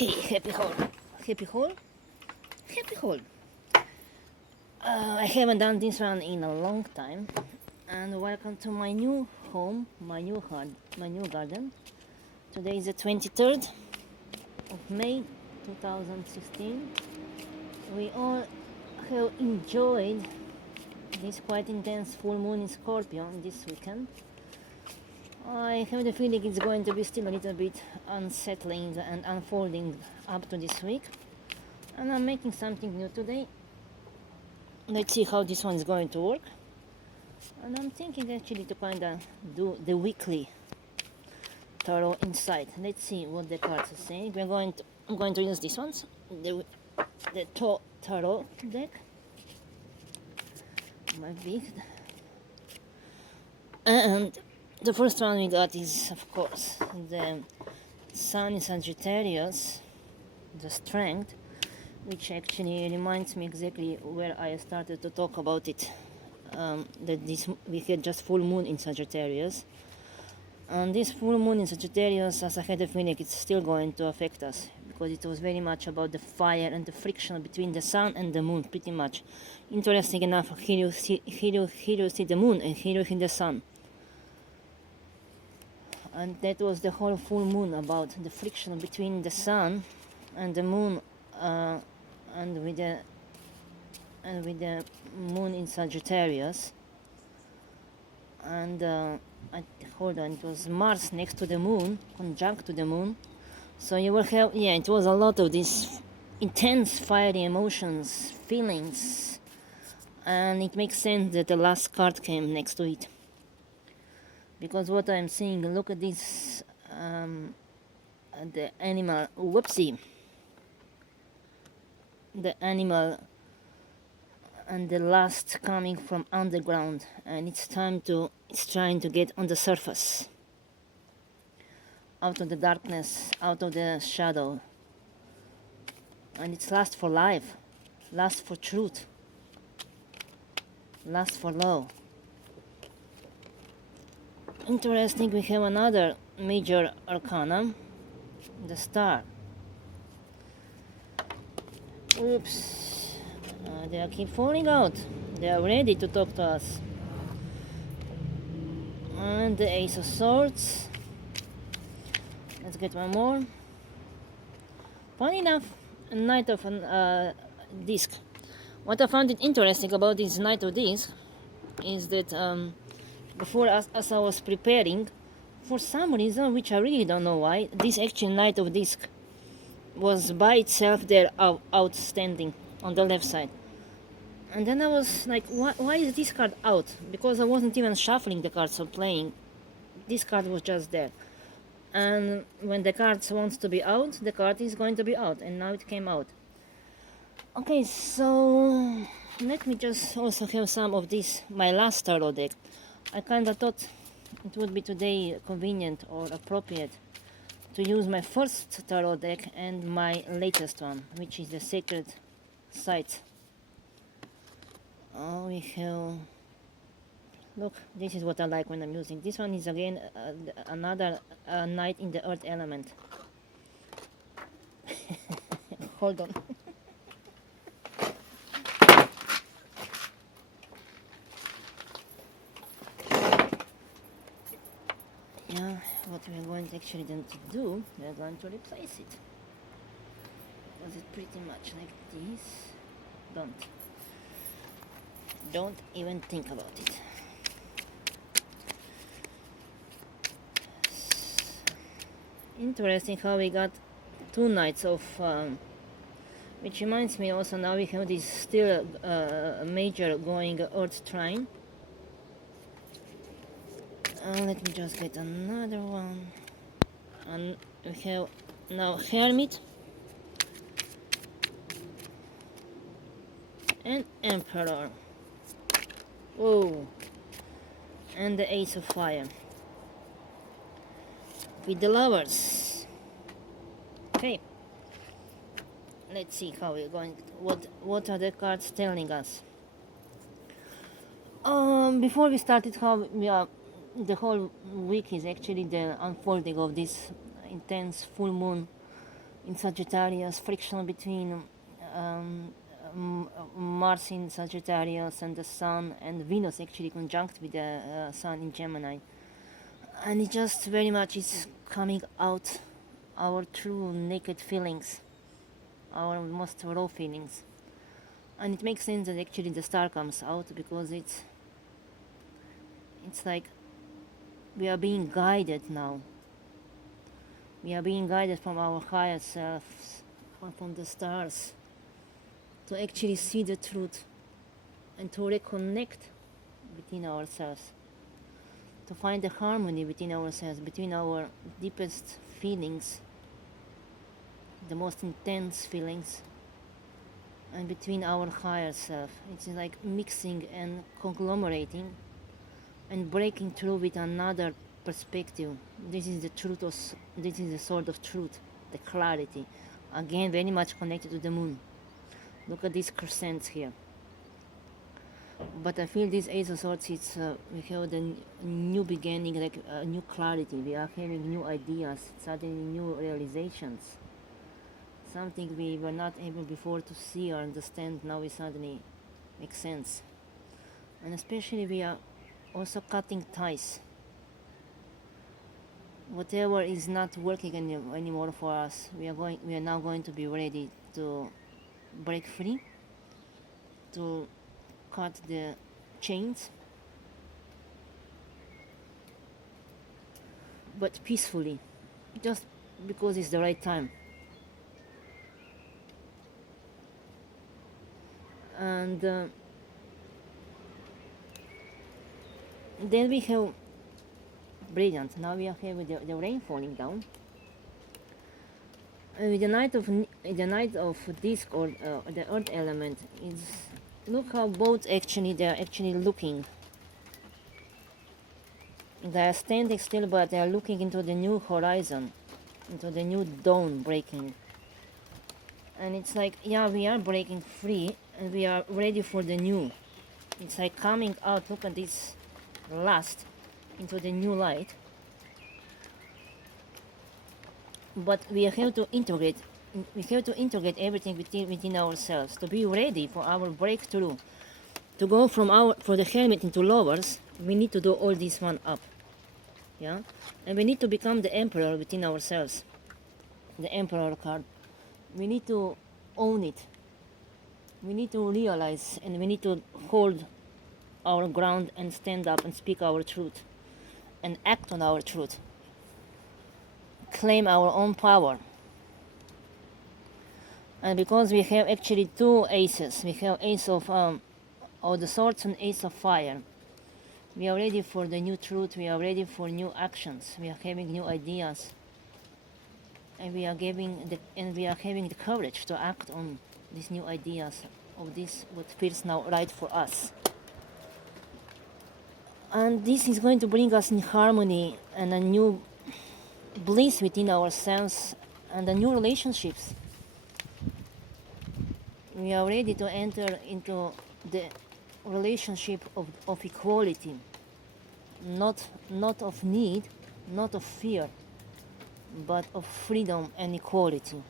Okay, happy hole, happy hole, happy hole. I haven't done this one in a long time, and welcome to my new home, my new garden. Today is the 23rd of May 2016. We all have enjoyed this quite intense full moon in Scorpio this weekend. I have the feeling it's going to be still a little bit unsettling and unfolding up to this week. And I'm making something new today. Let's see how this one is going to work. And I'm thinking actually to kind of do the weekly tarot insight. Let's see what the cards are saying. I'm going to use this ones, the tarot deck. My big. And the first one we got is, of course, the Sun in Sagittarius, the Strength, which actually reminds me exactly where I started to talk about it. That we had just full moon in Sagittarius, and this full moon in Sagittarius, as I had a feeling, it's still going to affect us because it was very much about the fire and the friction between the sun and the moon, pretty much. Interesting enough, here you see the moon, and here you see the sun. And that was the whole full moon, about the friction between the sun and the moon, and with the moon in Sagittarius. And hold on, it was Mars next to the moon, conjunct to the moon. So you will have, it was a lot of these intense fiery emotions, feelings, and it makes sense that the last card came next to it. Because what I'm seeing, look at this, the animal, the animal and the lust coming from underground, and it's trying to get on the surface, out of the darkness, out of the shadow, and it's lust for life, lust for truth, lust for love. Interesting, we have another major arcana, the Star. Oops, they keep falling out. They are ready to talk to us. And the Ace of Swords. Let's get one more. Funny enough, a Knight of Disc. What I found it interesting about this Knight of Disc is that before, as I was preparing, for some reason, which I really don't know why, this actual Knight of Disc was by itself there, outstanding on the left side. And then I was like, why is this card out? Because I wasn't even shuffling the cards or playing. This card was just there. And when the card wants to be out, the card is going to be out. And now it came out. Okay, so let me just also have some of this, my last tarot deck. I kind of thought it would be today convenient or appropriate to use my first tarot deck and my latest one, which is the Sacred Sight. Oh, we have... Look, this is what I like when I'm using. This one is again another Knight in the Earth element. Hold on. What we're going to actually then to do, we're going to replace it. Was it pretty much like this? Don't even think about it. Interesting how we got two Knights of, which reminds me also now we have this still major going Earth trine. Let me just get another one. And we have now Hermit and Emperor. Whoa. And the Ace of Fire. With the Lovers. Okay. Let's see how we're going. What are the cards telling us? Before we started, how we are. The whole week is actually the unfolding of this intense full moon in Sagittarius, friction between Mars in Sagittarius and the Sun, and Venus actually conjunct with the Sun in Gemini. And it just very much is coming out our true naked feelings, our most raw feelings. And it makes sense that actually the star comes out, because it's like we are being guided now. We are being guided from our higher selves, from the stars, to actually see the truth and to reconnect within ourselves, to find the harmony within ourselves, between our deepest feelings, the most intense feelings, and between our higher self. It's like mixing and conglomerating and breaking through with another perspective. This is the truth this is the sort of truth, the clarity. Again, very much connected to the moon. Look at these crescents here. But I feel this Ace of Swords, we have the new beginning, like a new clarity. We are having new ideas, suddenly new realizations. Something we were not able before to see or understand, now it suddenly makes sense. And especially we are also cutting ties. Whatever is not working anymore for us, we are now going to be ready to break free, to cut the chains, but peacefully, just because it's the right time. And then we have brilliant. Now we are here with the rain falling down. And with the Knight of Disc, or the Earth element, is, look how both they are actually looking. They are standing still, but they are looking into the new horizon, into the new dawn breaking. And it's like, yeah, we are breaking free, and we are ready for the new. It's like coming out. Look at this lust into the new light. But we have to integrate. We have to integrate everything within ourselves to be ready for our breakthrough. To go from for the Hermit into Lovers, we need to do all this one up. Yeah, and we need to become the Emperor within ourselves. The Emperor card. We need to own it. We need to realize, and we need to hold our ground and stand up and speak our truth and act on our truth. Claim our own power. And because we have actually two aces, we have Ace of the Swords and Ace of Fire. We are ready for the new truth. We are ready for new actions. We are having new ideas. And we are having the courage to act on these new ideas of this what feels now right for us. And this is going to bring us in harmony and a new bliss within ourselves and a new relationships. We are ready to enter into the relationship of equality, not of need, not of fear, but of freedom and equality.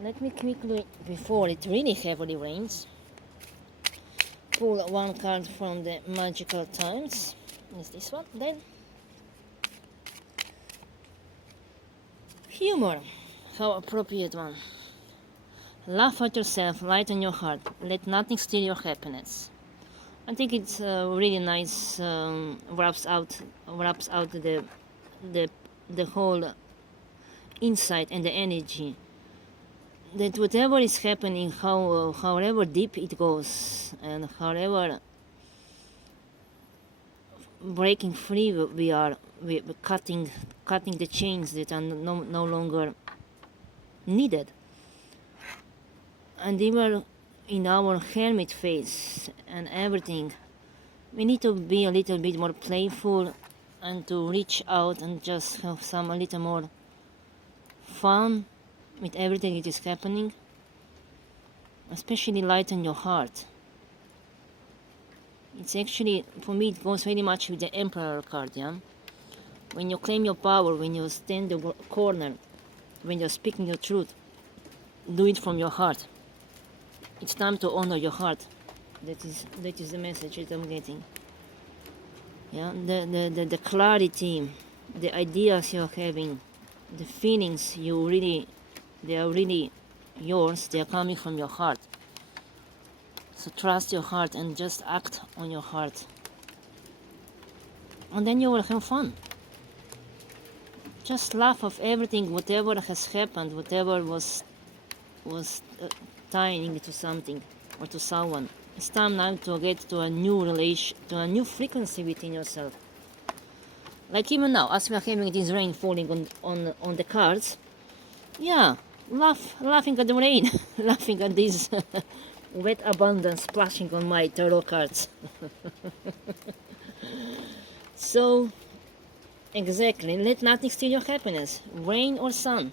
Let me quickly, before it really heavily rains, pull one card from the Magical Times. Is this one? Then humor. How appropriate one. Laugh at yourself, lighten your heart, let nothing steal your happiness. I think it's really nice, wraps out the whole insight and the energy. That whatever is happening, however deep it goes, and however breaking free we're cutting the chains that are no longer needed. And even in our hermit phase and everything, we need to be a little bit more playful and to reach out and just have a little more fun with everything that is happening. Especially lighten your heart. It's actually, for me, it goes very much with the Emperor card, yeah? When you claim your power, when you stand the corner, when you're speaking your truth, do it from your heart. It's time to honor your heart. That is the message that I'm getting. Yeah, the clarity, the ideas you're having, the feelings they are really yours. They are coming from your heart. So trust your heart and just act on your heart. And then you will have fun. Just laugh of everything, whatever has happened, whatever was tying to something or to someone. It's time now to get to a new relation, to a new frequency within yourself. Like even now, as we are having this rain falling on the cards, yeah, laughing at the rain, laughing at this wet abundance splashing on my tarot cards. So, exactly, let nothing steal your happiness, rain or sun.